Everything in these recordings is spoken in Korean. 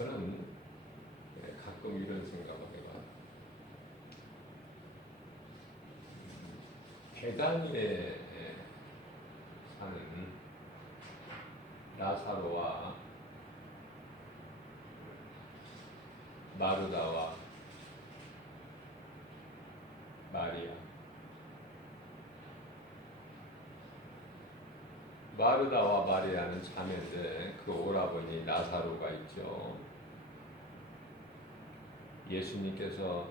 저는 가끔 이런 생각을 해봐요. 베다니에 사는 나사로와 마르다와 마리아. 마르다와 마리아는 자매인데 그 오라버니 나사로가 있죠. 예수님께서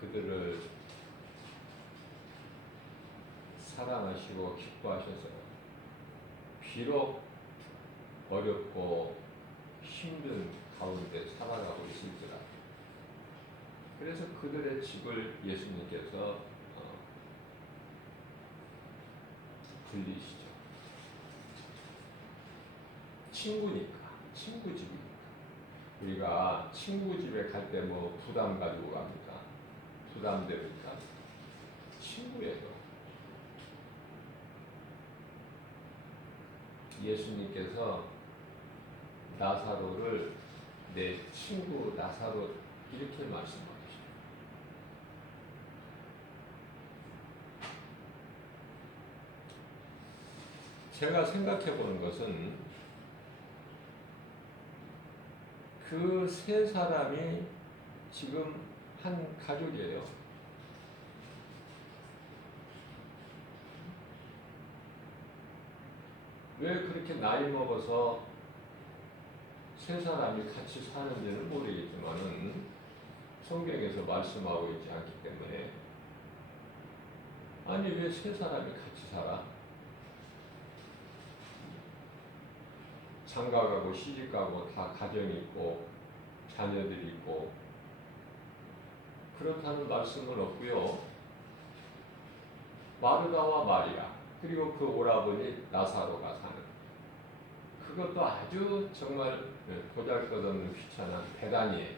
그들을 사랑하시고 기뻐하셔서 비록 어렵고 힘든 가운데 살아가고 있을지라도 그래서 그들의 집을 예수님께서 불리시죠. 친구니까, 친구 집이니까. 우리가 친구 집에 갈 때 뭐 부담 가지고 갑니까? 부담되니까 친구예요. 예수님께서 나사로를 내 친구 나사로 이렇게 말씀하시죠. 제가 생각해 보는 것은 그 세 사람이 지금 한 가족이에요. 왜 그렇게 나이 먹어서 세 사람이 같이 사는지는 모르겠지만은 성경에서 말씀하고 있지 않기 때문에 아니 왜 세 사람이 같이 살아? 장가가고 시집가고 다 가정이 있고 자녀들이 있고 그렇다는 말씀은 없고요. 마르다와 마리아 그리고 그 오라버니 나사로가 사는 그것도 아주 정말 보잘것없는 귀찮은 베다니에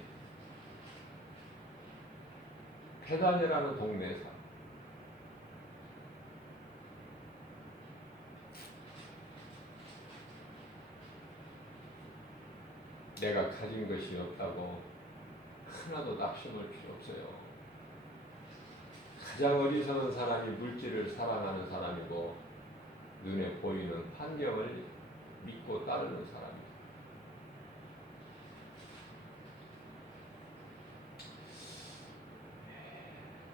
베다니라는 동네에 사. 내가 가진 것이 없다고 하나도 낙심할 필요 없어요. 가장 어리석은 사람이 물질을 사랑하는 사람이고 눈에 보이는 환경을 믿고 따르는 사람이에요.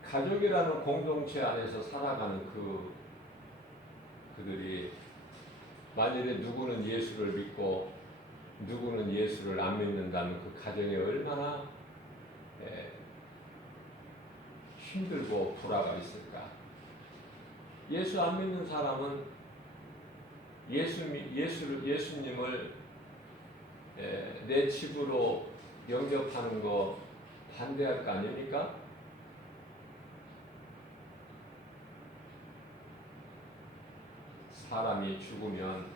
가족이라는 공동체 안에서 살아가는 그들이 만일에 누구는 예수를 믿고 누구는 예수를 안 믿는다면 그 가정에 얼마나 힘들고 불화가 있을까? 예수 안 믿는 사람은 예수님을 내 집으로 영접하는 거 반대할 거 아닙니까? 사람이 죽으면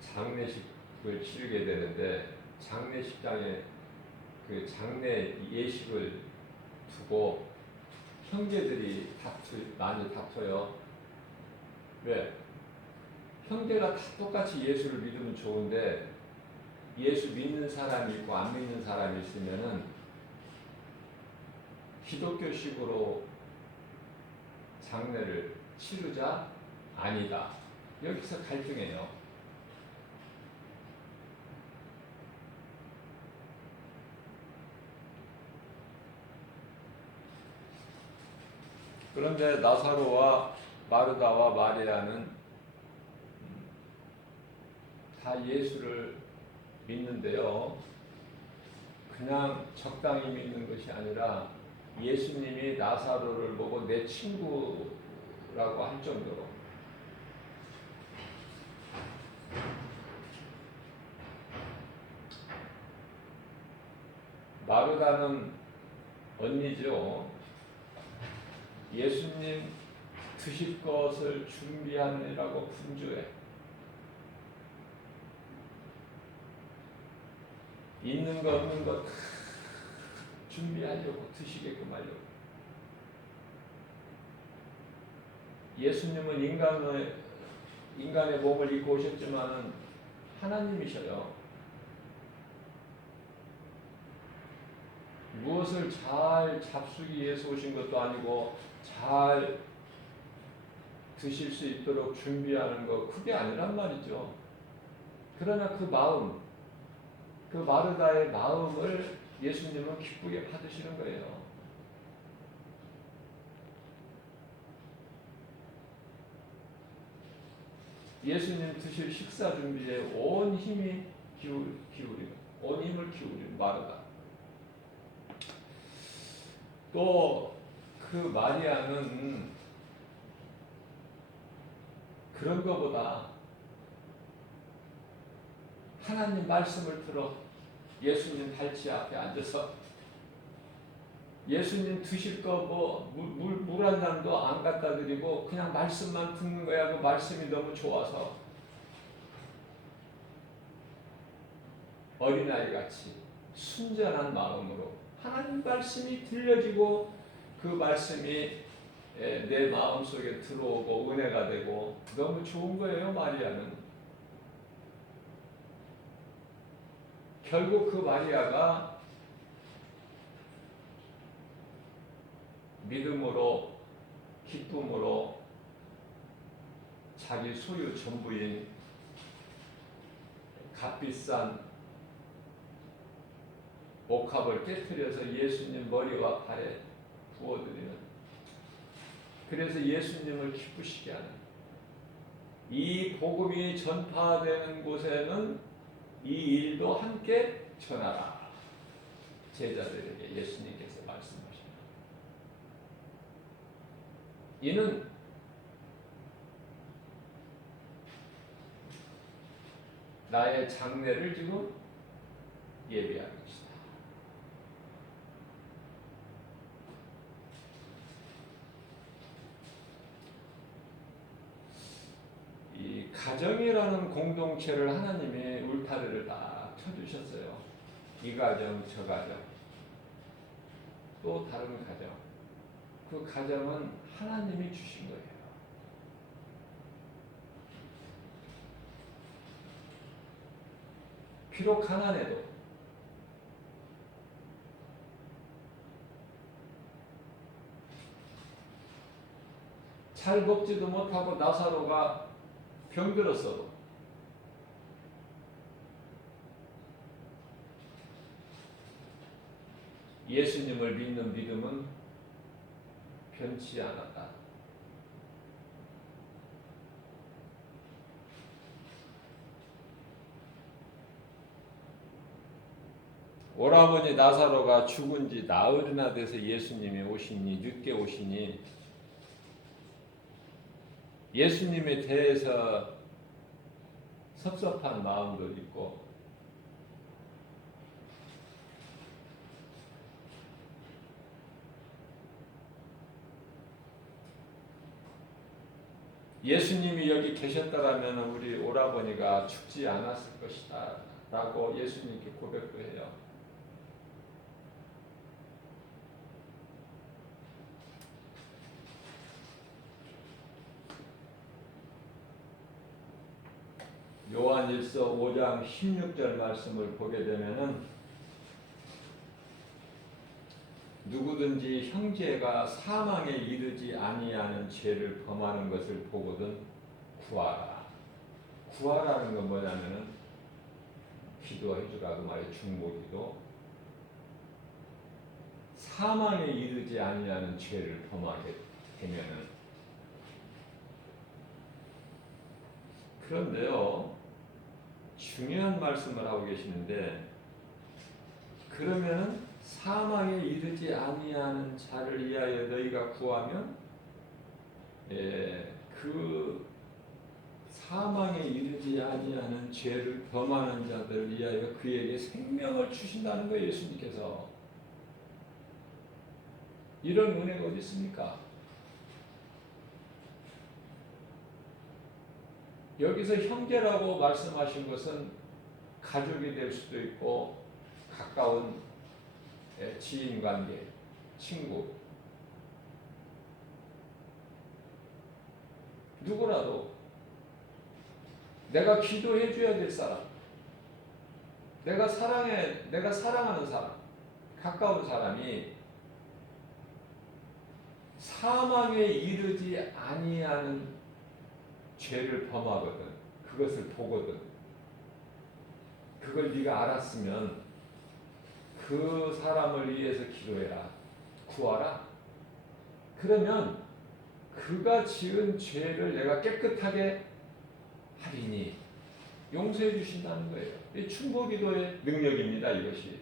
장례식을 치르게 되는데 장례식장에 그 장례 예식을 두고 형제들이 많이 다퉈요. 왜? 형제가 다 똑같이 예수를 믿으면 좋은데 예수 믿는 사람이 있고 안 믿는 사람이 있으면은 기독교식으로 장례를 치르자? 아니다. 여기서 갈등해요. 그런데 나사로와 마르다와 마리아는 다 예수를 믿는데요. 그냥 적당히 믿는 것이 아니라 예수님이 나사로를 보고 내 친구라고 할 정도로 마르다는 언니죠. 예수님 드실 것을 준비하느라고 분주해. 있는 거 없는 거 준비하려고 드시게끔 하려고. 예수님은 인간의 몸을 입고 오셨지만은 하나님이셔요. 무엇을 잘 잡수기 위해서 오신 것도 아니고 잘 드실 수 있도록 준비하는 거 그게 아니란 말이죠. 그러나 그 마음, 그 마르다의 마음을 예수님은 기쁘게 받으시는 거예요. 예수님 드실 식사 준비에 온 힘이 기울이는, 온 힘을 기울이는 마르다. 또 그 마리아는 그런 것보다 하나님 말씀을 들어 예수님 발치 앞에 앉아서 예수님 드실 거 뭐 물 한 잔도 안 갖다 드리고 그냥 말씀만 듣는 거야. 그 말씀이 너무 좋아서 어린아이 같이 순전한 마음으로 하나님 말씀이 들려지고 그 말씀이 내 마음속에 들어오고 은혜가 되고 너무 좋은 거예요. 마리아는 결국 그 마리아가 믿음으로 기쁨으로 자기 소유 전부인 값비싼 옥합을 깨트려서 예수님 머리와 발에 부어드리는, 그래서 예수님을 기쁘시게 하는, 이 복음이 전파되는 곳에는 이 일도 함께 전하라. 제자들에게 예수님께서 말씀하십니다. 이는 나의 장례를 지금 예비하는 것이다. 이 가정이라는 공동체를 하나님이 울타리를 딱 쳐주셨어요. 이 가정, 저 가정, 또 다른 가정. 그 가정은 하나님이 주신 거예요. 비록 가난해도 잘 먹지도 못하고 나사로가 병들었어도 예수님을 믿는 믿음은 변치 않았다. 오라버니 나사로가 죽은 지 나흘이나 돼서 예수님이 오시니, 늦게 오시니 예수님에 대해서 섭섭한 마음도 있고 예수님이 여기 계셨더라면 우리 오라버니가 죽지 않았을 것이다 라고 예수님께 고백도 해요. 요한일서 5장 16절 말씀을 보게 되면은 누구든지 형제가 사망에 이르지 아니하는 죄를 범하는 것을 보거든 구하라. 구하라는 건 뭐냐면은 기도해 주라 그 말이 중보기도. 사망에 이르지 아니하는 죄를 범하게 되면은, 그런데요 중요한 말씀을 하고 계시는데, 그러면은 사망에 이르지 아니하는 자를 위하여 너희가 구하면 그 사망에 이르지 아니하는 죄를 범하는 자들을 위하여 그에게 생명을 주신다는 거예요. 예수님께서. 이런 은혜가 어디 있습니까? 여기서 형제라고 말씀하신 것은 가족이 될 수도 있고 가까운 지인관계, 친구, 누구라도 내가 기도해 줘야 될 사람, 내가 사랑하는 사람, 가까운 사람이 사망에 이르지 아니하는 죄를 범하거든. 그것을 보거든. 그걸 네가 알았으면 그 사람을 위해서 기도해라. 구하라. 그러면 그가 지은 죄를 내가 깨끗하게 하리니 용서해 주신다는 거예요. 이 충고기도의 능력입니다. 이것이.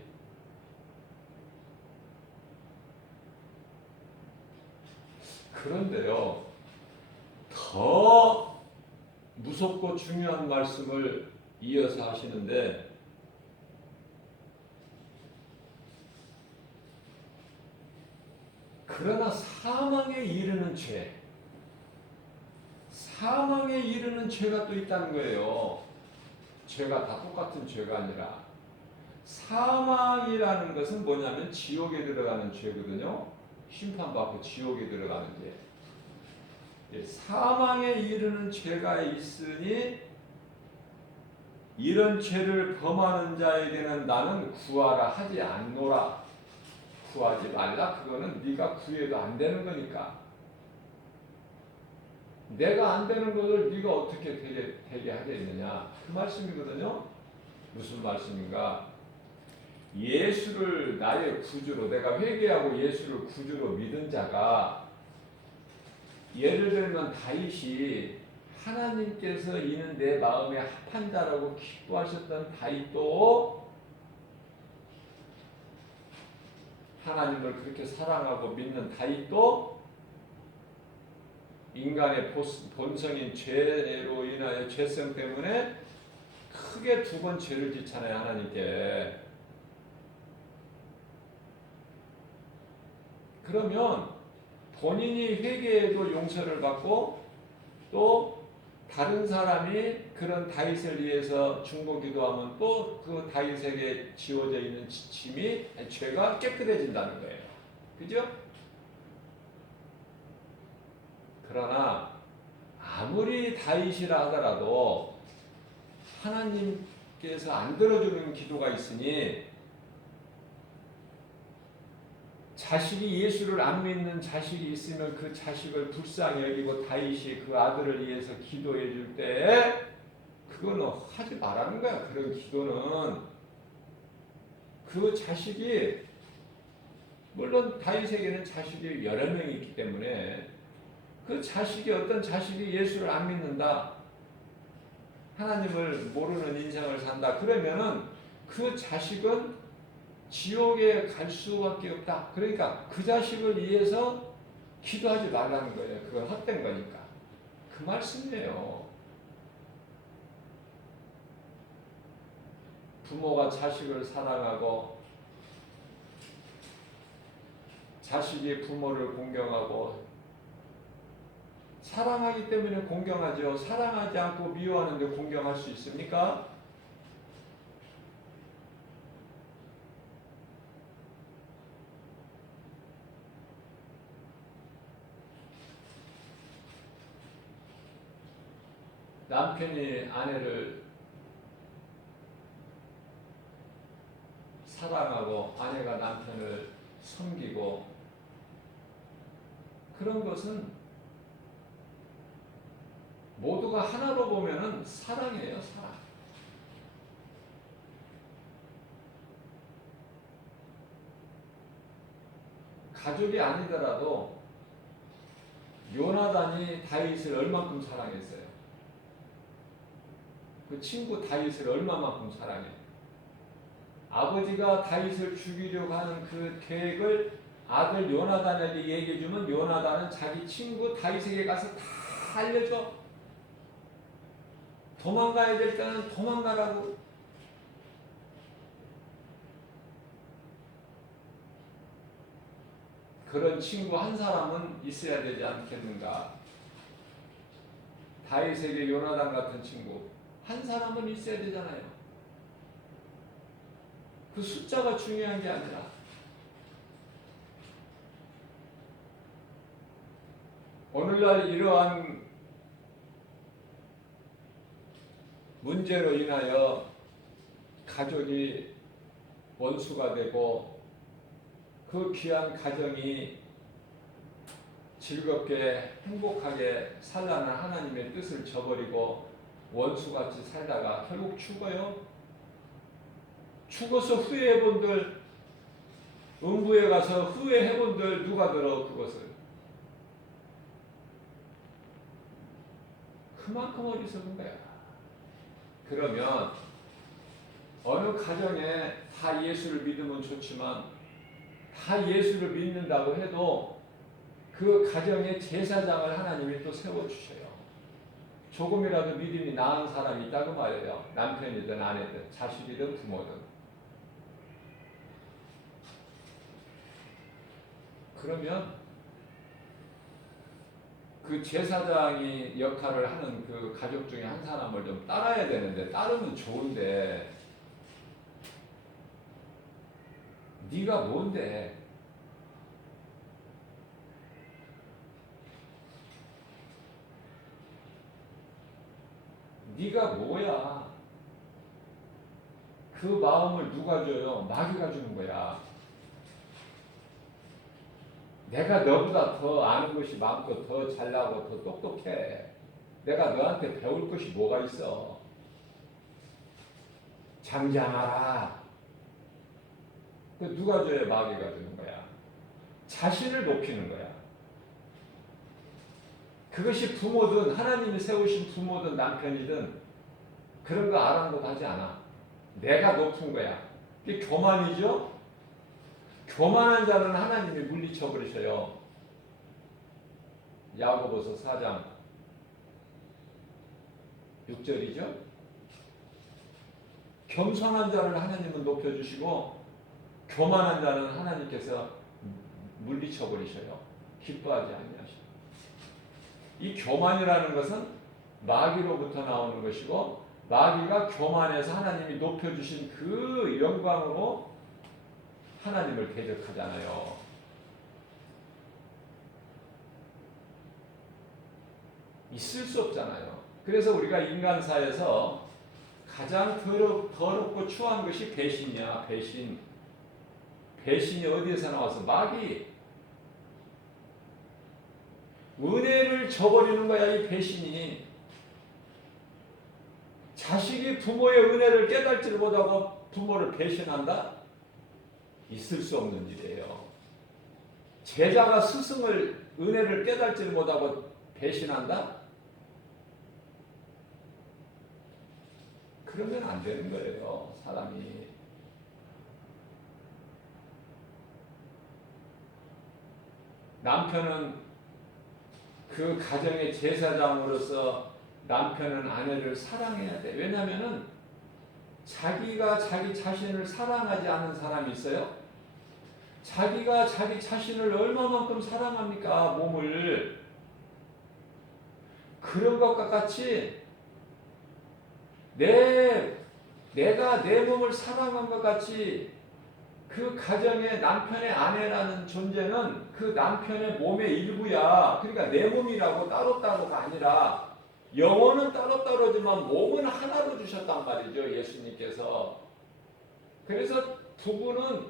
그런데요, 더 무섭고 중요한 말씀을 이어서 하시는데, 그러나 사망에 이르는 죄, 사망에 이르는 죄가 또 있다는 거예요. 죄가 다 똑같은 죄가 아니라, 사망이라는 것은 뭐냐면 지옥에 들어가는 죄거든요. 심판받고 지옥에 들어가는 죄. 사망에 이르는 죄가 있으니 이런 죄를 범하는 자에게는 나는 구하라 하지 않노라. 구하지 말라. 그거는 네가 구해도 안 되는 거니까. 내가 안 되는 것을 네가 어떻게 되게 하겠느냐. 그 말씀이거든요. 무슨 말씀인가? 예수를 나의 구주로, 내가 회개하고 예수를 구주로 믿은 자가, 예를 들면 다윗이 하나님께서 이는 내 마음에 합한 자라고 기뻐하셨던 다윗도 하나님을 그렇게 사랑하고 믿는 다윗도 인간의 본성인 죄로 인하여 죄성 때문에 크게 두 번 죄를 짓잖아요. 하나님께. 그러면 본인이 회개해도 용서를 받고 또 다른 사람이 그런 다윗을 위해서 중보기도하면 또 그 다윗에게 지워져 있는 지침이 죄가 깨끗해진다는 거예요. 그죠? 그러나 아무리 다윗이라 하더라도 하나님께서 안 들어주는 기도가 있으니, 자식이 예수를 안 믿는 자식이 있으면 그 자식을 불쌍히 여기고 다윗이 그 아들을 위해서 기도해 줄 때 그거는 하지 말라는 거야. 그런 기도는 그 자식이, 물론 다윗에게는 자식이 여러 명이 있기 때문에 그 자식이, 어떤 자식이 예수를 안 믿는다, 하나님을 모르는 인생을 산다, 그러면은 그 자식은 지옥에 갈 수밖에 없다. 그러니까 그 자식을 위해서 기도하지 말라는 거예요. 그건 헛된 거니까. 그 말씀이에요. 부모가 자식을 사랑하고 자식이 부모를 공경하고, 사랑하기 때문에 공경하죠. 사랑하지 않고 미워하는데 공경할 수 있습니까? 남편이 아내를 사랑하고 아내가 남편을 섬기고, 그런 것은 모두가 하나로 보면은 사랑이에요. 사랑. 가족이 아니더라도 요나단이 다윗을 얼마큼 사랑했어요. 그 친구 다윗을 얼마만큼 사랑해. 아버지가 다윗을 죽이려고 하는 그 계획을 아들 요나단에게 얘기해주면 요나단은 자기 친구 다윗에게 가서 다 알려줘. 도망가야 될 때는 도망가라고. 그런 친구 한 사람은 있어야 되지 않겠는가. 다윗에게 요나단 같은 친구 한 사람은 있어야 되잖아요. 그 숫자가 중요한 게 아니라, 오늘날 이러한 문제로 인하여 가족이 원수가 되고 그 귀한 가정이 즐겁게 행복하게 살라는 하나님의 뜻을 저버리고 원수같이 살다가 결국 죽어요. 죽어서 후회해본들, 음부에 가서 후회해본들 누가 들어 그것을. 그만큼 어리석은 거야. 그러면 어느 가정에 다 예수를 믿으면 좋지만 다 예수를 믿는다고 해도 그 가정의 제사장을 하나님이 또 세워주셔요. 조금이라도 믿음이 나은 사람이 있다고 말이에요. 남편이든 아내든 자식이든 부모든. 그러면 그 제사장이 역할을 하는 그 가족 중에 한 사람을 좀 따라야 되는데, 따르면 좋은데 네가 뭔데? 네가 뭐야? 그 마음을 누가 줘요? 마귀가 주는 거야. 내가 너보다 더 아는 것이 많고 더 잘나고 더 똑똑해. 내가 너한테 배울 것이 뭐가 있어? 장장하라. 그 누가 줘야 마귀가 주는 거야? 자신을 높이는 거야. 그것이 부모든 하나님이 세우신 부모든 남편이든 그런 거 아랑곳하지 않아. 내가 높은 거야. 이게 교만이죠? 교만한 자는 하나님이 물리쳐 버리셔요. 야고보서 4장 6절이죠. 겸손한 자를 하나님은 높여주시고 교만한 자는 하나님께서 물리쳐 버리셔요. 기뻐하지 아니하시고. 이 교만이라는 것은 마귀로부터 나오는 것이고, 마귀가 교만해서 하나님이 높여주신 그 영광으로 하나님을 대적하잖아요. 있을 수 없잖아요. 그래서 우리가 인간사에서 가장 더럽고 추한 것이 배신이야. 배신. 배신이 어디에서 나와서? 마귀. 은혜를 저버리는 거야, 이 배신이. 자식이 부모의 은혜를 깨닫지를 못하고 부모를 배신한다? 있을 수 없는 일이에요. 제자가 스승을 은혜를 깨닫지를 못하고 배신한다? 그러면 안 되는 거예요, 사람이. 남편은 그 가정의 제사장으로서 남편은 아내를 사랑해야 돼. 왜냐하면 자기가 자기 자신을 사랑하지 않는 사람이 있어요? 자기가 자기 자신을 얼마만큼 사랑합니까? 몸을. 그런 것과 같이 내가 내 몸을 사랑한 것 같이 그 가정의 남편의 아내라는 존재는 그 남편의 몸의 일부야. 그러니까 내 몸이라고 따로따로가 아니라 영혼은 따로따로지만 몸은 하나로 주셨단 말이죠, 예수님께서. 그래서 부부는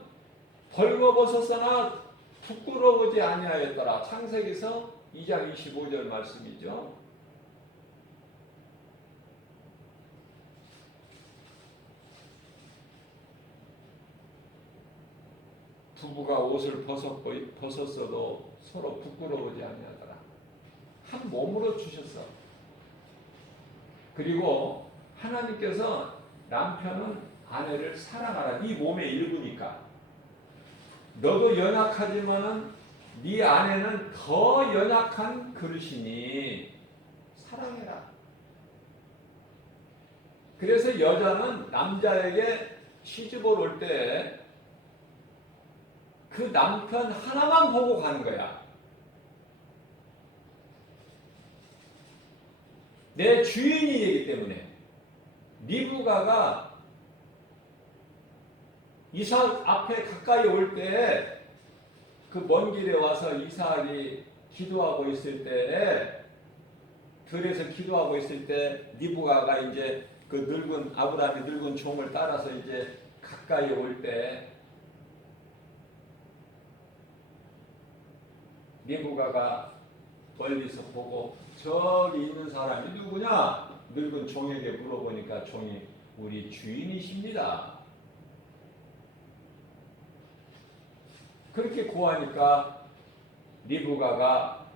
벌거벗었으나 부끄러우지 아니하였더라. 창세기서 2장 25절 말씀이죠. 부부가 옷을 벗었어도 서로 부끄러우지 아니하더라. 한 몸으로 주셨어. 그리고 하나님께서 남편은 아내를 사랑하라. 네 몸의 일부니까. 너도 연약하지만은 네 아내는 더 연약한 그릇이니 사랑해라. 그래서 여자는 남자에게 시집을 올 때 그 남편 하나만 보고 가는 거야. 내 주인이기 때문에. 리브가가 이삭 앞에 가까이 올 때 그 먼 길에 와서 이삭이 기도하고 있을 때, 들에서 기도하고 있을 때 리브가가 이제 그 늙은 아브라함의 늙은 종을 따라서 이제 가까이 올 때 리브가가 멀리서 보고 저기 있는 사람이 누구냐? 늙은 종에게 물어보니까 종이 우리 주인이십니다. 그렇게 고하니까 리브가가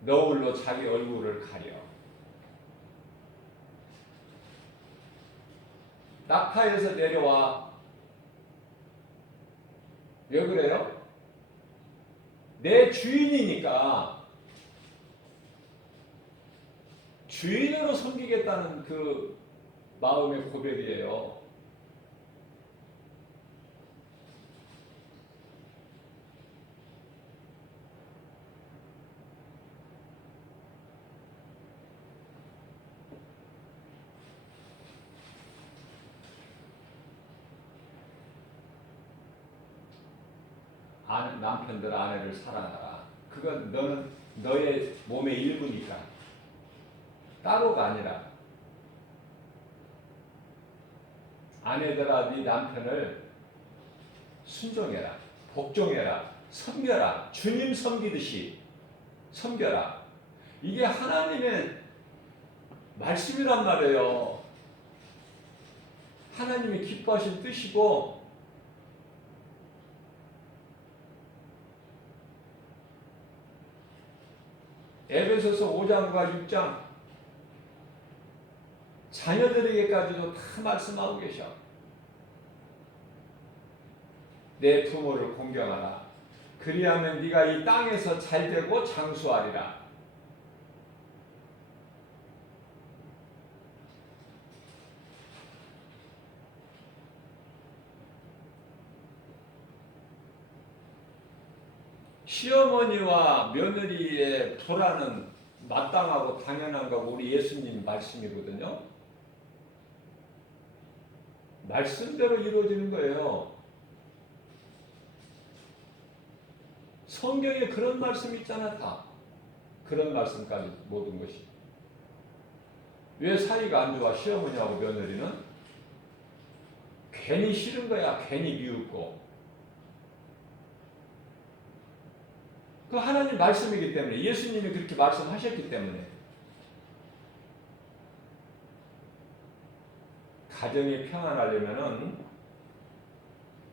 너울로 자기 얼굴을 가려. 낙타에서 내려와. 왜 그래요? 내 주인이니까 주인으로 섬기겠다는 그 마음의 고백이에요. 남편들 아내를 사랑하라. 그건 너는 너의 몸의 일부니까 따로가 아니라 아내들아 네 남편을 순종해라, 복종해라, 섬겨라. 주님 섬기듯이 섬겨라. 이게 하나님의 말씀이란 말이에요. 하나님이 기뻐하신 뜻이고 에베소서 5장과 6장 자녀들에게까지도 다 말씀하고 계셔. 내 부모를 공경하라. 그리하면 네가 이 땅에서 잘되고 장수하리라. 시어머니와 며느리의 불화는 마땅하고 당연한 거고 우리 예수님 말씀이거든요. 말씀대로 이루어지는 거예요. 성경에 그런 말씀 있잖아. 다 그런 말씀까지 모든 것이. 왜 사이가 안 좋아? 시어머니하고 며느리는 괜히 싫은 거야. 괜히 미웃고. 그 하나님 말씀이기 때문에 예수님이 그렇게 말씀하셨기 때문에 가정이 평안하려면은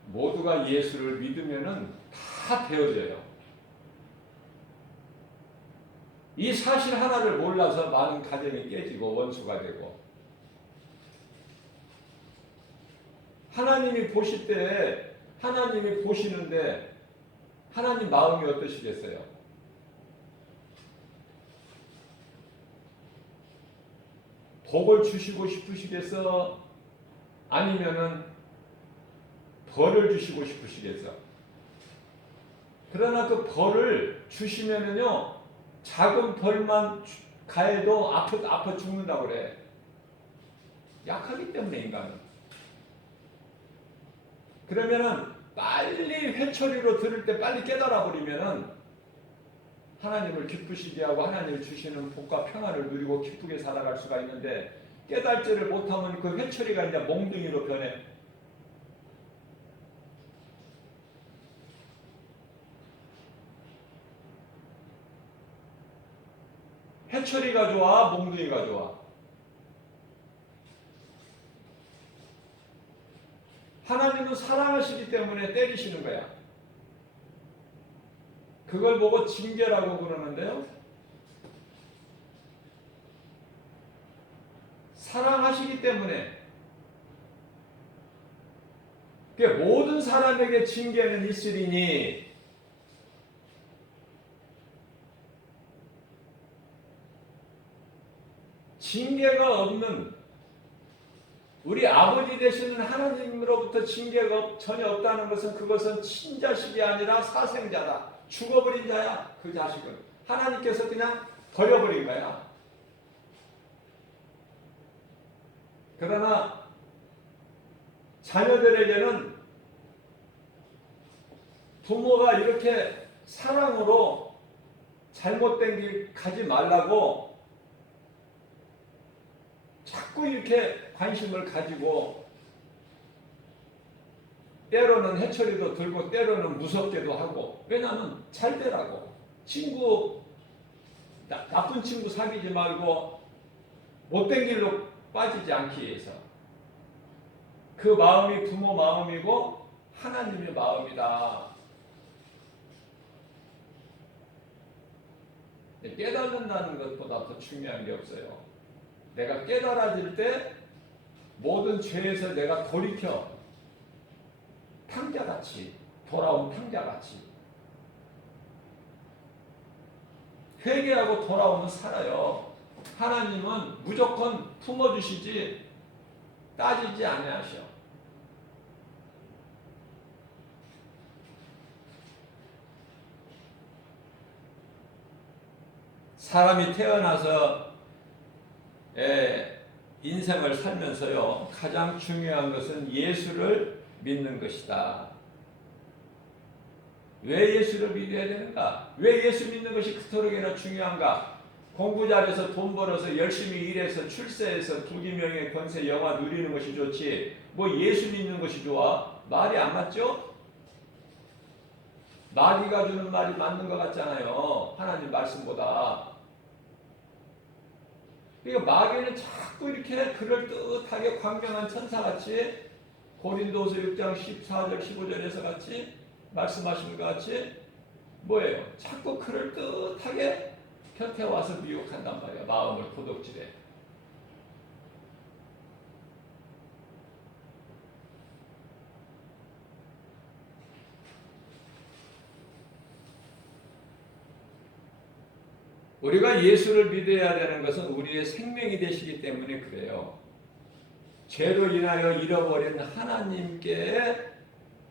모두가 예수를 믿으면은 다 되어져요. 이 사실 하나를 몰라서 많은 가정이 깨지고 원수가 되고 하나님이 보실 때 하나님이 보시는데 하나님 마음이 어떠시겠어요? 복을 주시고 싶으시겠어? 아니면은 벌을 주시고 싶으시겠어? 그러나 그 벌을 주시면은요, 작은 벌만 가해도 아파 죽는다고 그래. 약하기 때문에 인간은. 그러면은 빨리 회초리로 들을 때 빨리 깨달아 버리면은 하나님을 기쁘시게 하고 하나님이 주시는 복과 평안을 누리고 기쁘게 살아갈 수가 있는데 깨달지를 못하면 그 회초리가 이제 몽둥이로 변해. 회초리가 좋아, 몽둥이가 좋아? 하나님은 사랑하시기 때문에 때리시는 거야. 그걸 보고 징계라고 그러는데요. 사랑하시기 때문에 모든 사람에게 징계는 있으리니 징계가 없는 우리 아버지 되시는 하나님으로부터 징계가 전혀 없다는 것은 그것은 친자식이 아니라 사생자다. 죽어버린 자야. 그 자식은. 하나님께서 그냥 버려버린 거야. 그러나 자녀들에게는 부모가 이렇게 사랑으로 잘못된 길 가지 말라고 자꾸 이렇게 관심을 가지고 때로는 해초리도 들고 때로는 무섭게도 하고. 왜냐하면 잘 되라고. 친구, 나쁜 친구 사귀지 말고 못된 길로 빠지지 않기 위해서. 그 마음이 부모 마음이고 하나님의 마음이다. 깨닫는다는 것보다 더 중요한 게 없어요. 내가 깨달아질 때 모든 죄에서 내가 돌이켜 탕자같이 돌아온 탕자같이 회개하고 돌아오면 살아요. 하나님은 무조건 품어주시지 따지지 아니하셔. 사람이 태어나서 인생을 살면서요, 가장 중요한 것은 예수를 믿는 것이다. 왜 예수를 믿어야 되는가? 왜 예수 믿는 것이 그토록이나 중요한가? 공부 잘해서 돈 벌어서 열심히 일해서 출세해서 부귀명예 권세 영화 누리는 것이 좋지, 뭐 예수 믿는 것이 좋아? 말이 안 맞죠? 마귀가 주는 말이 맞는 것 같잖아요. 하나님 말씀보다. 그러니까 마귀는 자꾸 이렇게 그럴듯하게 광명한 천사같이 고린도서 6장 14절 15절에서 같이 말씀하신 것 같이 뭐예요? 자꾸 그럴듯하게 곁에 와서 미혹한단 말이야. 마음을 도둑질해. 우리가 예수를 믿어야 되는 것은 우리의 생명이 되시기 때문에 그래요. 죄로 인하여 잃어버린 하나님께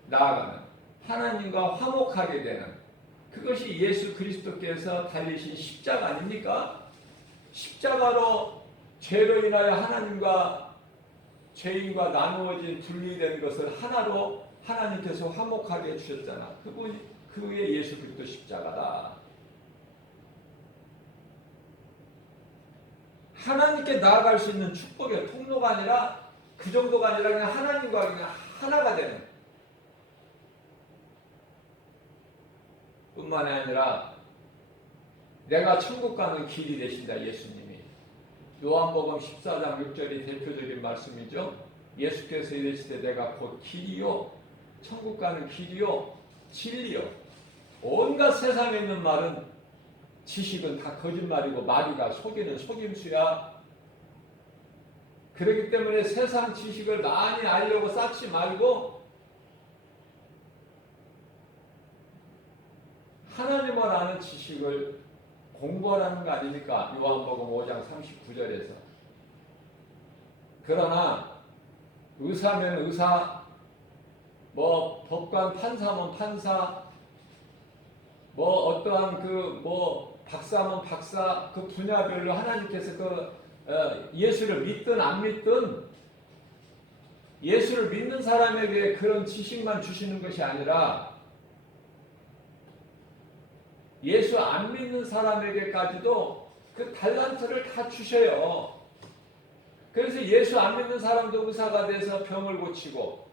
나아가는, 하나님과 화목하게 되는, 그것이 예수 그리스도께서 달리신 십자가 아닙니까? 십자가로 죄로 인하여 하나님과 죄인과 나누어진 분리된 것을 하나로 하나님께서 화목하게 해주셨잖아. 그게 예수 그리스도 십자가다. 하나님께 나아갈 수 있는 축복의 통로가 아니라, 그 정도가 아니라 그냥 하나님과 그냥 하나가 되는, 뿐만이 아니라 내가 천국 가는 길이 되신다. 예수님이. 요한복음 14장 6절이 대표적인 말씀이죠. 예수께서 이르시되 내가 곧 길이요 천국 가는 길이요 진리요. 온갖 세상에 있는 말은, 지식은 다 거짓말이고 마귀가 속이는 속임수야. 그렇기 때문에 세상 지식을 많이 알려고 쌓지 말고 하나님을 아는 지식을 공부하라는 거 아닙니까? 요한복음 5장 39절에서. 그러나 의사면 의사, 뭐 법관 판사면 판사, 뭐 어떠한 박사면 박사, 그 분야별로 하나님께서 예수를 믿든 안 믿든 예수를 믿는 사람에게 그런 지식만 주시는 것이 아니라 예수 안 믿는 사람에게까지도 그 달란트를 다 주셔요. 그래서 예수 안 믿는 사람도 의사가 돼서 병을 고치고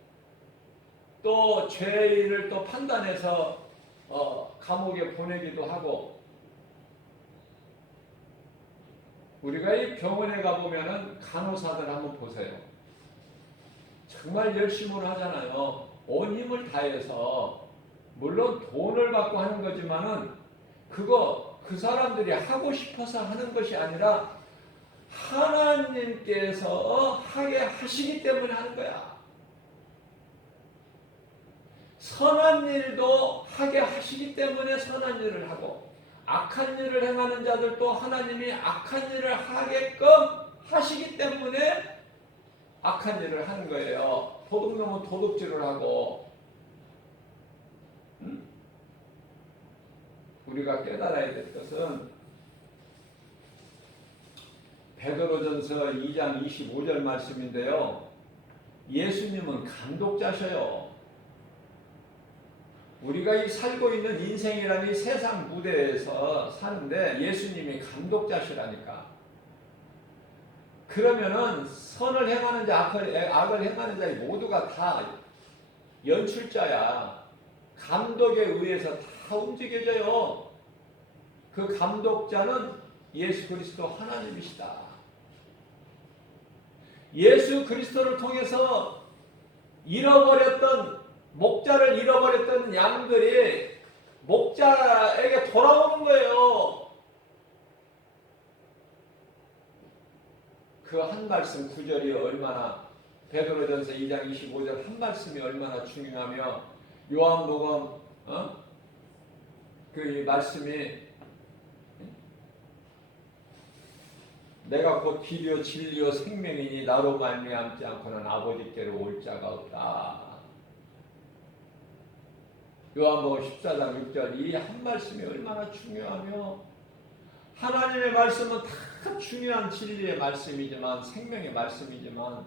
또 죄인을 또 판단해서 감옥에 보내기도 하고, 우리가 이 병원에 가보면은 간호사들 한번 보세요. 정말 열심으로 하잖아요. 온 힘을 다해서. 물론 돈을 받고 하는 거지만은 그 사람들이 하고 싶어서 하는 것이 아니라 하나님께서 하게 하시기 때문에 하는 거야. 선한 일도 하게 하시기 때문에 선한 일을 하고, 악한 일을 행하는 자들도 하나님이 악한 일을 하게끔 하시기 때문에 악한 일을 하는 거예요. 도둑놈은 도둑질을 하고. 우리가 깨달아야 될 것은 베드로전서 2장 25절 말씀인데요. 예수님은 감독자셔요. 우리가 이 살고 있는 인생이라는 이 세상 무대에서 사는데 예수님이 감독자시라니까. 그러면은 선을 행하는 자, 악을 행하는 자 모두가 다 연출자야. 감독에 의해서 다 움직여져요. 그 감독자는 예수 그리스도 하나님이시다. 예수 그리스도를 통해서 목자를 잃어버렸던 양들이 목자에게 돌아오는 거예요. 그 한 말씀 구절이 얼마나, 베드로전서 2장 25절 한 말씀이 얼마나 중요하며, 요한복음 그 말씀이 내가 곧 길이요 진리요 생명이니 나로 말미암지 않고는 아버지께로 올 자가 없다. 요한복음 14장 6절 이 한 말씀이 얼마나 중요하며, 하나님의 말씀은 다 중요한 진리의 말씀이지만, 생명의 말씀이지만,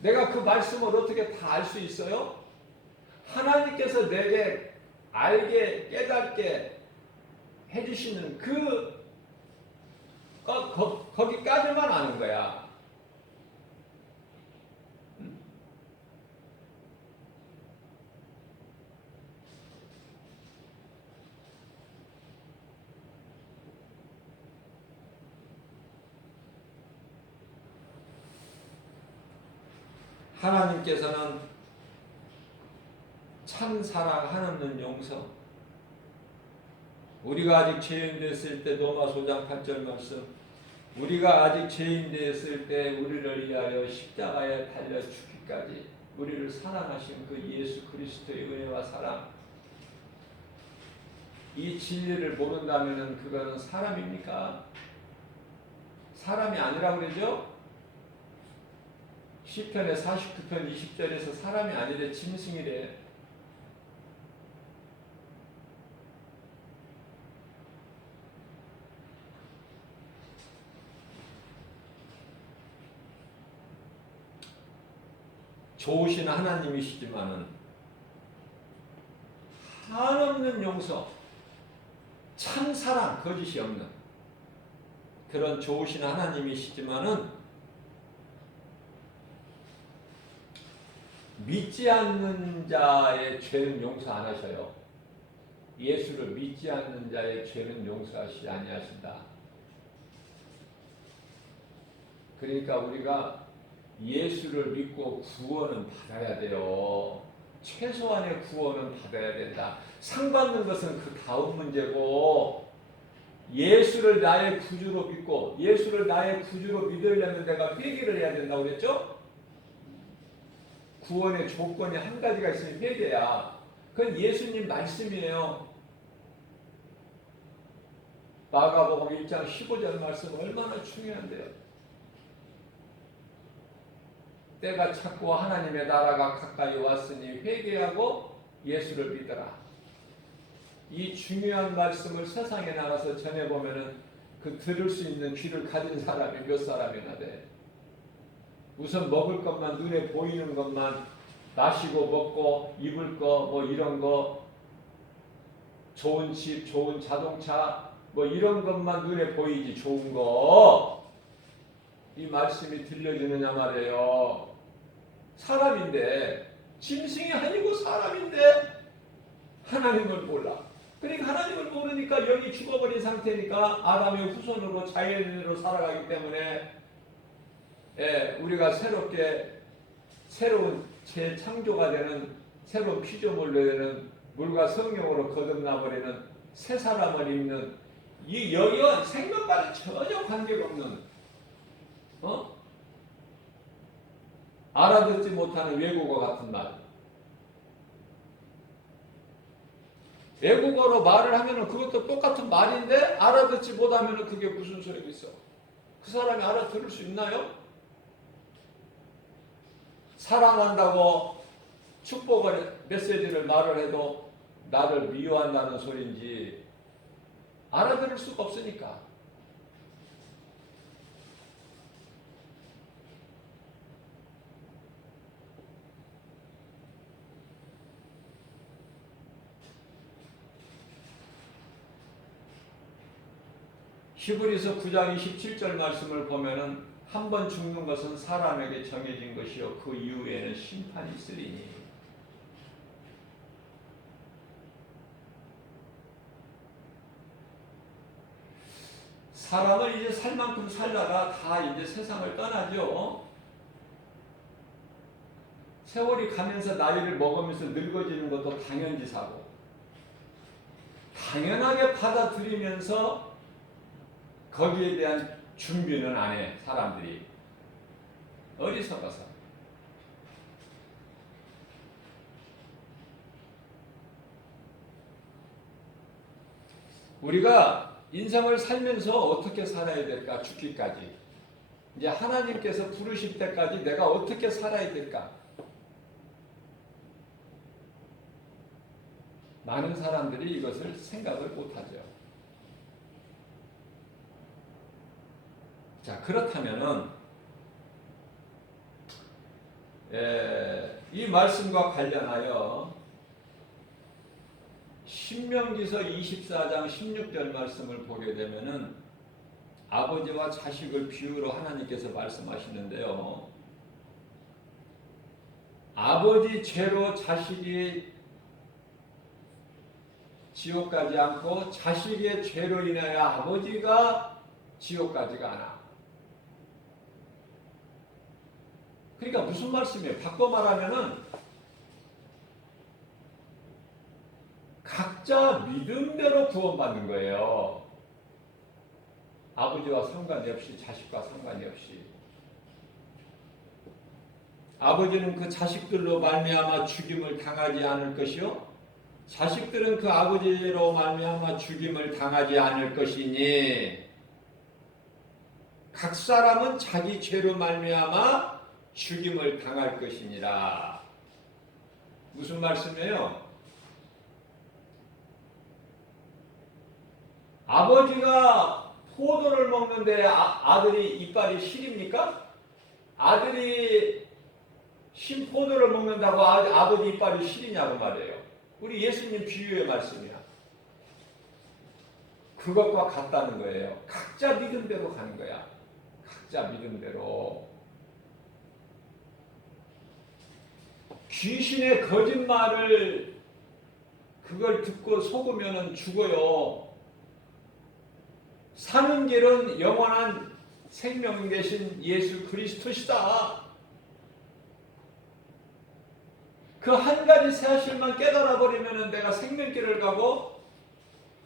내가 그 말씀을 어떻게 다 알 수 있어요? 하나님께서 내게 알게 깨닫게 해주시는 거기까지만 아는 거야. 하나님께서는 참 사랑 한없는 용서, 우리가 아직 죄인 됐을 때 로마 5장 8절 말씀, 우리가 아직 죄인 됐을 때 우리를 위하여 십자가에 달려 죽기까지 우리를 사랑하신 그 예수 그리스도의 은혜와 사랑, 이 진리를 모른다면 그거는 사람입니까? 사람이 아니라고 그러죠? 시편의 49편 20절에서 사람이 아니래 짐승이래. 좋으신 하나님이시지만은 한없는 용서, 참 사랑, 거짓이 없는 그런 좋으신 하나님이시지만은 믿지 않는 자의 죄는 용서 안 하셔요. 예수를 믿지 않는 자의 죄는 용서하시지 아니하신다. 그러니까 우리가 예수를 믿고 구원은 받아야 돼요. 최소한의 구원은 받아야 된다. 상 받는 것은 그 다음 문제고, 예수를 나의 구주로 믿고, 예수를 나의 구주로 믿으려면 내가 회개를 해야 된다고 그랬죠? 구원의 조건이 한 가지가 있으면 회개야. 그건 예수님 말씀이에요. 마가복음 1장 15절 말씀 얼마나 중요한데요. 때가 찼고 하나님의 나라가 가까이 왔으니 회개하고 예수를 믿어라. 이 중요한 말씀을 세상에 나가서 전해보면은 그 들을 수 있는 귀를 가진 사람이 몇 사람이나 돼. 우선 먹을 것만, 눈에 보이는 것만, 마시고 먹고 입을 거 뭐 이런 거, 좋은 집, 좋은 자동차 뭐 이런 것만 눈에 보이지, 좋은 거. 이 말씀이 들려주느냐 말이에요. 사람인데, 짐승이 아니고 사람인데 하나님을 몰라. 그러니까 하나님을 모르니까 영이 죽어버린 상태니까 아담의 후손으로 자연인으로 살아가기 때문에 우리가 새로운 재창조가 되는, 새로운 피조물로 되는, 물과 성령으로 거듭나버리는 새 사람을 입는, 이 영이와 생명과는 전혀 관계가 없는, 알아듣지 못하는 외국어 같은 말. 외국어로 말을 하면은 그것도 똑같은 말인데 알아듣지 못하면은 그게 무슨 소리가 있어? 그 사람이 알아들을 수 있나요? 사랑한다고 축복을, 메시지를 말을 해도 나를 미워한다는 소리인지 알아들을 수가 없으니까. 히브리서 9장 27절 말씀을 보면은 한 번 죽는 것은 사람에게 정해진 것이요 그 이후에는 심판이 있으리니, 사람을 이제 살 만큼 살다가 다 이제 세상을 떠나죠. 세월이 가면서 나이를 먹으면서 늙어지는 것도 당연지사고 당연하게 받아들이면서 거기에 대한 준비는 안 해. 사람들이 어리석어서. 우리가 인생을 살면서 어떻게 살아야 될까? 죽기까지. 이제 하나님께서 부르실 때까지 내가 어떻게 살아야 될까? 많은 사람들이 이것을 생각을 못하죠. 자, 그렇다면은 이 말씀과 관련하여 신명기서 24장 16절 말씀을 보게 되면은 아버지와 자식을 비유로 하나님께서 말씀하시는데요. 아버지 죄로 자식이 지옥 가지 않고 자식의 죄로 인하여 아버지가 지옥 가지 않아. 그러니까 무슨 말씀이에요? 바꿔 말하면은 각자 믿음대로 구원받는 거예요. 아버지와 상관이 없이 자식과 상관이 없이. 아버지는 그 자식들로 말미암아 죽임을 당하지 않을 것이요 자식들은 그 아버지로 말미암아 죽임을 당하지 않을 것이니 각 사람은 자기 죄로 말미암아 죽임을 당할 것이니라. 무슨 말씀이에요? 아버지가 포도를 먹는데 아들이 이빨이 시립니까? 아들이 신 포도를 먹는다고 아버지 이빨이 시리냐고 말이에요. 우리 예수님 비유의 말씀이야. 그것과 같다는 거예요. 각자 믿음대로 가는 거야. 각자 믿음대로. 귀신의 거짓말을 그걸 듣고 속으면 죽어요. 사는 길은 영원한 생명 되신 예수 그리스도시다. 그 한 가지 사실만 깨달아 버리면 내가 생명길을 가고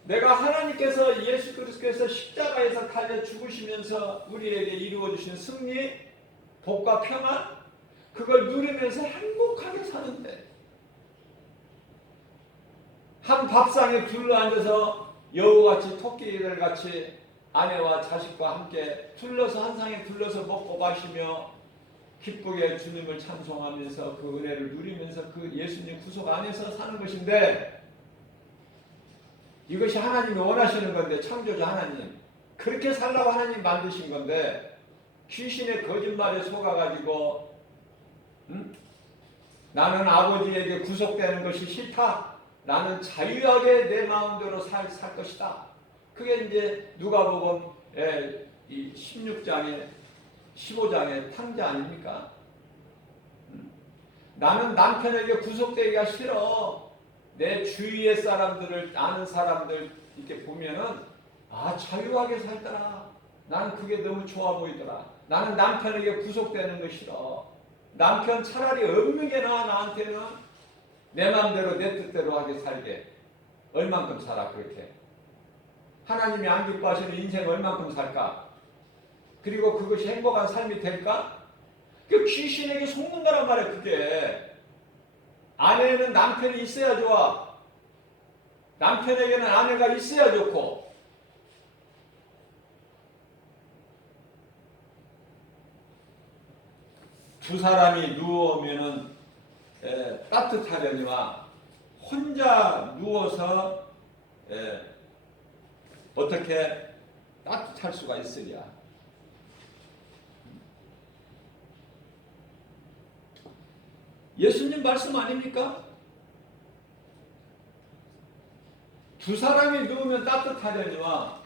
내가 하나님께서 예수 그리스도께서 십자가에서 달려 죽으시면서 우리에게 이루어 주신 승리, 복과 평안 그걸 누리면서 행복하게 사는데 한 밥상에 둘러앉아서 여우같이 토끼들같이 아내와 자식과 함께 둘러서 한 상에 둘러서 먹고 마시며 기쁘게 주님을 찬송하면서 그 은혜를 누리면서 그 예수님 구속 안에서 사는 것인데 이것이 하나님이 원하시는 건데 창조주 하나님 그렇게 살라고 하나님 만드신 건데 귀신의 거짓말에 속아가지고 나는 아버지에게 구속되는 것이 싫다. 나는 자유하게 내 마음대로 살 것이다. 그게 이제 누가복음 16장에 15장의 탕자 아닙니까? 나는 남편에게 구속되기가 싫어. 내 주위의 사람들을 아는 사람들 이렇게 보면은 자유하게 살더라. 나는 그게 너무 좋아 보이더라. 나는 남편에게 구속되는 거 싫어. 남편 차라리 없는 게 나아. 나한테는 내 마음대로 내 뜻대로 하게 살게. 얼만큼 살아 그렇게. 하나님이 안 기뻐하시는 인생 얼만큼 살까? 그리고 그것이 행복한 삶이 될까? 그 귀신에게 속는다란 말이야. 그게 아내는 남편이 있어야 좋아. 남편에게는 아내가 있어야 좋고 두 사람이 누우면은 따뜻하려니와 혼자 누워서 어떻게 따뜻할 수가 있으랴. 예수님 말씀 아닙니까? 두 사람이 누우면 따뜻하려니와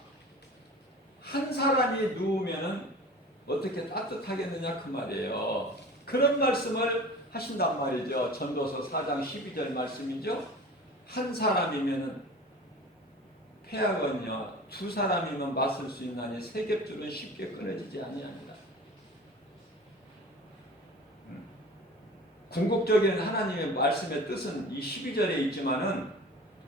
한 사람이 누우면 어떻게 따뜻하겠느냐 그 말이에요. 그런 말씀을 하신단 말이죠. 전도서 4장 12절 말씀이죠. 한 사람이면 패하거니와 두 사람이면 맞설 수 있나니 세 겹줄은 쉽게 끊어지지 아니하니라. 궁극적인 하나님의 말씀의 뜻은 이 12절에 있지만은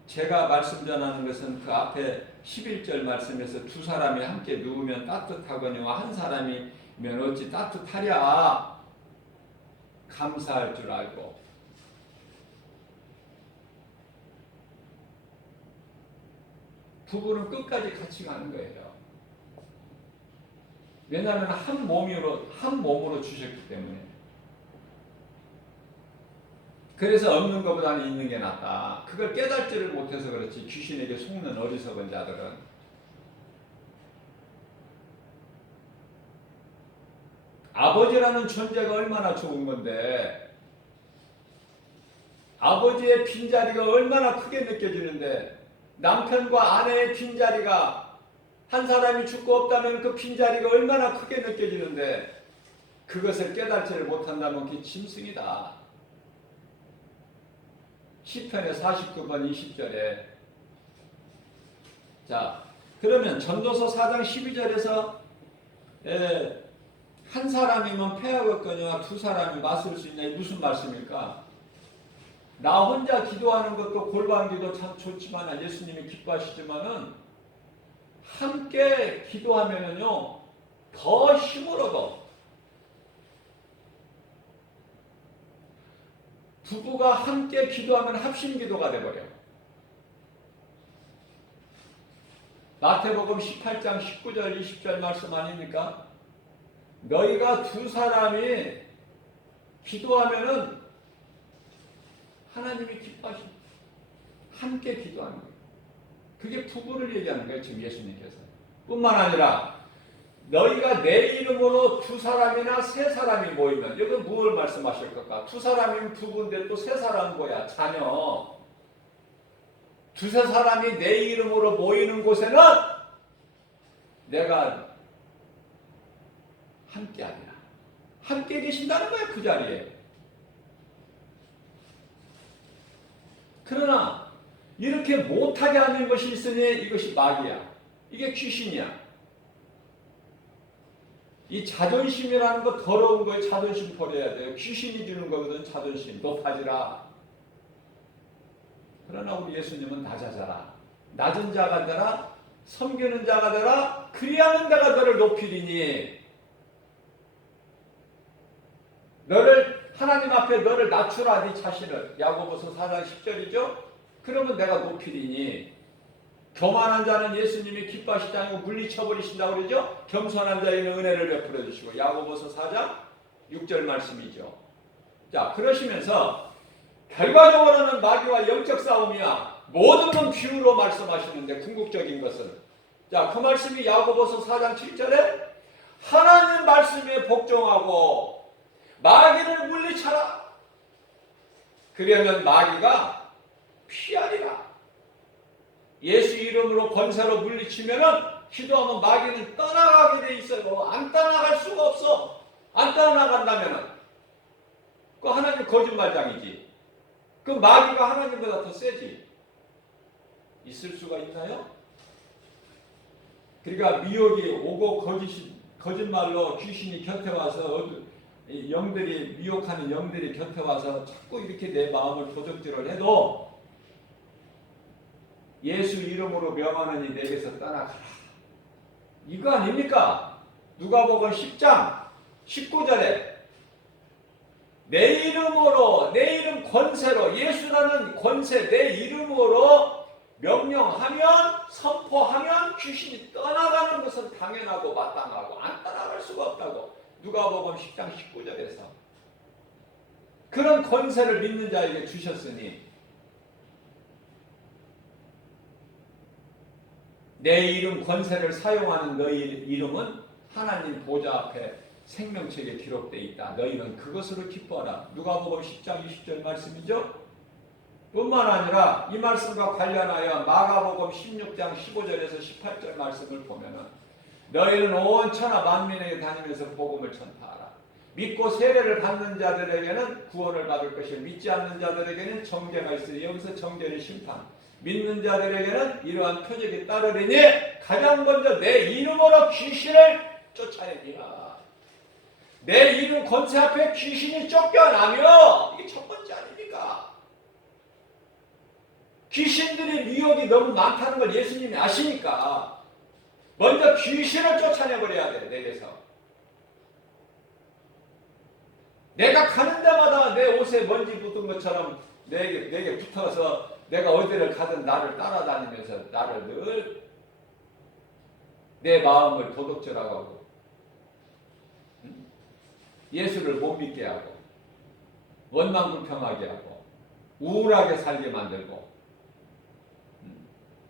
제가 말씀 전하는 것은 그 앞에 11절 말씀에서 두 사람이 함께 누우면 따뜻하거니와 한 사람이면 어찌 따뜻하랴 감사할 줄 알고. 부부는 끝까지 같이 가는 거예요. 왜냐하면 한 몸으로 주셨기 때문에. 그래서 없는 것보다는 있는 게 낫다. 그걸 깨닫지를 못해서 그렇지 귀신에게 속는 어리석은 자들은. 아버지라는 존재가 얼마나 좋은 건데, 아버지의 빈자리가 얼마나 크게 느껴지는데, 남편과 아내의 빈자리가 한 사람이 죽고 없다면 그 빈자리가 얼마나 크게 느껴지는데, 그것을 깨닫지를 못한다면 그게 짐승이다. 시편의 49번 20절에. 자, 그러면 전도서 4장 12절에서 한 사람이면 패하겠거니와 두 사람이 맞설 수 있냐, 이 무슨 말씀일까? 나 혼자 기도하는 것도 골방 기도 참 좋지만 예수님이 기뻐하시지만은 함께 기도하면은요 더 힘을 얻어. 부부가 함께 기도하면 합심 기도가 돼버려. 마태복음 18장 19절 20절 말씀 아닙니까? 너희가 두 사람이 기도하면은 하나님이 기뻐하십니다. 함께 기도하는 거예요. 그게 부부를 얘기하는 거예요. 지금 예수님께서. 뿐만 아니라 너희가 내 이름으로 두 사람이나 세 사람이 모이면, 여기 무엇을 말씀하실 것까? 두 사람이면 부부인데 또 세 사람은 뭐야? 자녀. 두세 사람이 내 이름으로 모이는 곳에는 내가 함께 하리라. 함께 계신다는 거야, 그 자리에. 그러나 이렇게 못하게 하는 것이 있으니 이것이 마귀야. 이게 귀신이야. 이 자존심이라는 거 더러운 거에 자존심 버려야 돼요. 귀신이 주는 거거든. 자존심 높아지라. 그러나 우리 예수님은 낮아져라. 낮은 자가 되라. 섬기는 자가 되라. 그리하는 자가 너를 높이리니. 너를 하나님 앞에 너를 낮추라. 네 자신을. 야고보서 4장 10절이죠. 그러면 내가 높이리니. 교만한 자는 예수님이 기뻐하시지 않고 물리쳐버리신다고 그러죠. 겸손한 자에게는 은혜를 베풀어 주시고. 야고보서 4장 6절 말씀이죠. 자, 그러시면서 결과적으로는 마귀와 영적 싸움이야. 모든 건 비유로 말씀하시는데 궁극적인 것은, 자, 그 말씀이 야고보서 4장 7절에 하나님 말씀에 복종하고 마귀를 물리쳐라. 그러면 마귀가 피하리라. 예수 이름으로 권세로 물리치면은 기도하면 마귀는 떠나가게 돼 있어요. 안 떠나갈 수가 없어. 안 떠나간다면은 그 하나님 거짓말장이지. 그 마귀가 하나님보다 더 세지. 있을 수가 있나요? 그러니까 미혹이 오고 거짓말로 귀신이 곁에 와서 영들이 미혹하는 영들이 곁에 와서 자꾸 이렇게 내 마음을 도적질을 해도 예수 이름으로 명하느니 내게서 떠나가라. 이거 아닙니까? 누가복음 10장 19절에 내 이름으로, 내 이름 권세로, 예수라는 권세, 내 이름으로 명령하면, 선포하면 귀신이 떠나가는 것은 당연하고 마땅하고 안 떠나갈 수가 없다고. 누가복음 10장 19절에서 그런 권세를 믿는 자에게 주셨으니 내 이름 권세를 사용하는 너희 이름은 하나님 보좌 앞에 생명책에 기록되어 있다. 너희는 그것으로 기뻐하라. 누가복음 10장 20절 말씀이죠. 뿐만 아니라 이 말씀과 관련하여 마가복음 16장 15절에서 18절 말씀을 보면은 너희는 온 천하 만민에게 다니면서 복음을 전파하라. 믿고 세례를 받는 자들에게는 구원을 받을 것이요 믿지 않는 자들에게는 정죄가 있으니 여기서 정죄는 심판. 믿는 자들에게는 이러한 표적이 따르리니 가장 먼저 내 이름으로 귀신을 쫓아내니라. 내 이름 권세 앞에 귀신이 쫓겨나며 이게 첫 번째 아닙니까? 귀신들의 미혹이 너무 많다는 걸 예수님이 아시니까 먼저 귀신을 쫓아내버려야 돼. 내게서. 내가 가는 데마다 내 옷에 먼지 묻은 것처럼 내게 붙어서 내가 어디를 가든 나를 따라다니면서 나를 늘 내 마음을 도둑질하고 예수를 못 믿게 하고 원망불평하게 하고 우울하게 살게 만들고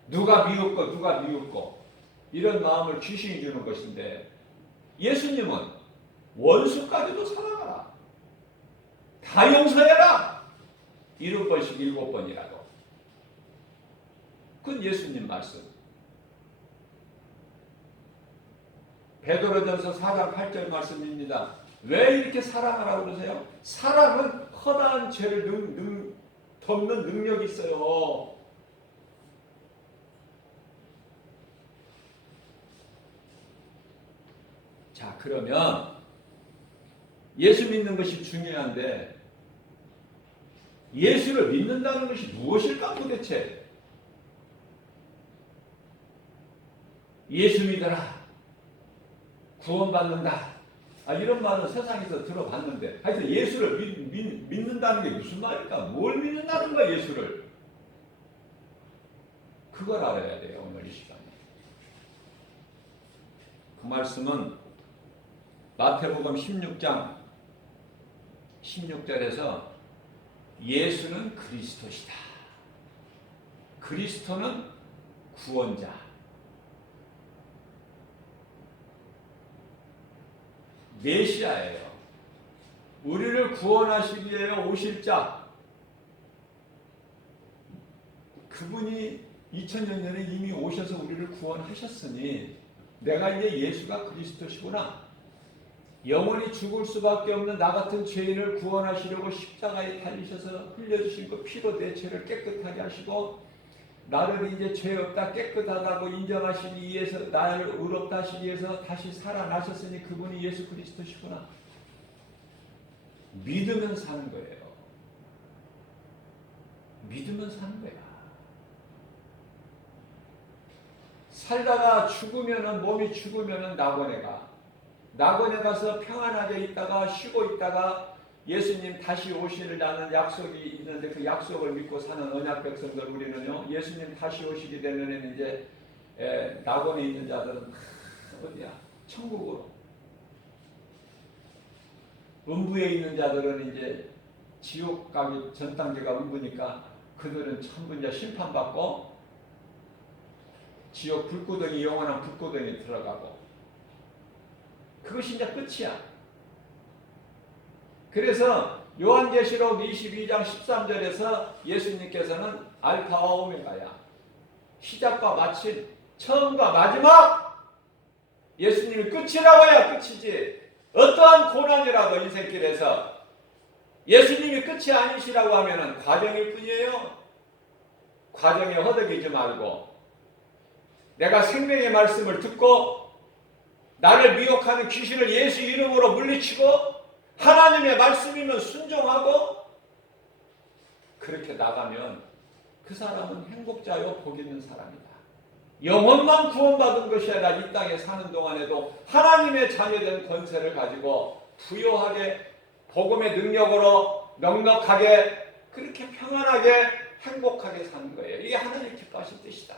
누가 미웠고 이런 마음을 귀신이 주는 것인데 예수님은 원수까지도 사랑하라. 다 용서해라. 7번씩 7번이라고. 그건 예수님 말씀. 베드로전서 4장 8절 말씀입니다. 왜 이렇게 사랑하라고 그러세요? 사랑은 허다한 죄를 덮는 능력이 있어요. 자, 그러면 예수 믿는 것이 중요한데 예수를 믿는다는 것이 무엇일까 도대체? 예수 믿어라. 구원받는다. 이런 말은 세상에서 들어봤는데 하여튼 예수를 믿는다는 게 무슨 말일까? 뭘 믿는다는 거야 예수를? 그걸 알아야 돼요 오늘 이 시간에. 그 말씀은 마태복음 16장 16절에서 예수는 그리스도시다. 그리스도는 구원자. 메시아예요. 우리를 구원하시기 위해 오실 자. 그분이 2000년 전에 이미 오셔서 우리를 구원하셨으니 내가 이제 예수가 그리스도시구나. 영원히 죽을 수밖에 없는 나 같은 죄인을 구원하시려고 십자가에 달리셔서 흘려주신 그 피로 내 죄를 깨끗하게 하시고 나를 이제 죄 없다 깨끗하다고 인정하시기 위해서 나를 의롭다 하시기 위해서 다시 살아나셨으니 그분이 예수 그리스도시구나. 믿으면 사는 거예요. 믿으면 사는 거야. 살다가 죽으면은 몸이 죽으면은 낙원에 가. 낙원에 가서 평안하게 있다가 쉬고 있다가 예수님 다시 오시리라는 약속이 있는데 그 약속을 믿고 사는 언약 백성들 우리는요. 예수님 다시 오시게 되면 이제 낙원에 있는 자들은 어디야? 천국으로. 음부에 있는 자들은 이제 지옥 가기 전 단계가 음부니까 그들은 전부 이제 심판받고 지옥 불구덩이 영원한 불구덩이에 들어가고 그것이 이제 끝이야. 그래서 요한계시록 22장 13절에서 예수님께서는 알파와 오메가야. 시작과 마침, 처음과 마지막. 예수님이 끝이라고 해야 끝이지. 어떠한 고난이라도 인생길에서 예수님이 끝이 아니시라고 하면 과정일 뿐이에요. 과정에 허덕이지 말고 내가 생명의 말씀을 듣고 나를 미혹하는 귀신을 예수 이름으로 물리치고 하나님의 말씀이면 순종하고 그렇게 나가면 그 사람은 행복자요 복 있는 사람이다. 영혼만 구원받은 것이 아니라 이 땅에 사는 동안에도 하나님의 자녀된 권세를 가지고 부요하게 복음의 능력으로 넉넉하게 그렇게 평안하게 행복하게 사는 거예요. 이게 하나님 기뻐하신 뜻이다.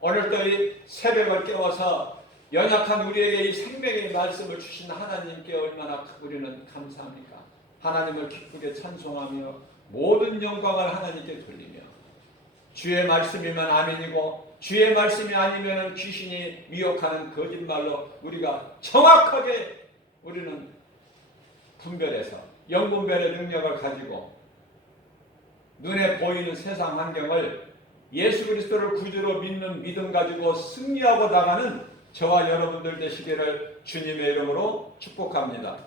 오늘도 이 새벽을 깨워서 연약한 우리에게 이 생명의 말씀을 주신 하나님께 얼마나 우리는 감사합니까? 하나님을 기쁘게 찬송하며 모든 영광을 하나님께 돌리며 주의 말씀이면 아멘이고 주의 말씀이 아니면 귀신이 미혹하는 거짓말로 우리가 정확하게 우리는 분별해서 영분별의 능력을 가지고 눈에 보이는 세상 환경을 예수 그리스도를 구주로 믿는 믿음 가지고 승리하고 나가는 저와 여러분들 되시기를 주님의 이름으로 축복합니다.